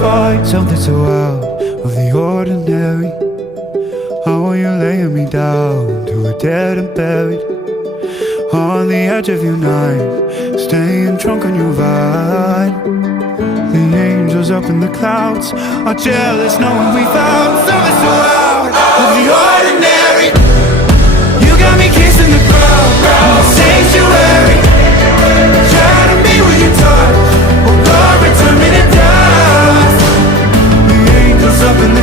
find something so out of the ordinary. How are you laying me down to a dead and buried? On the edge of your knife, staying drunk on your vine. The angels up in the clouds are jealous knowing we found something so out of the ordinary. You got me kissing the ground.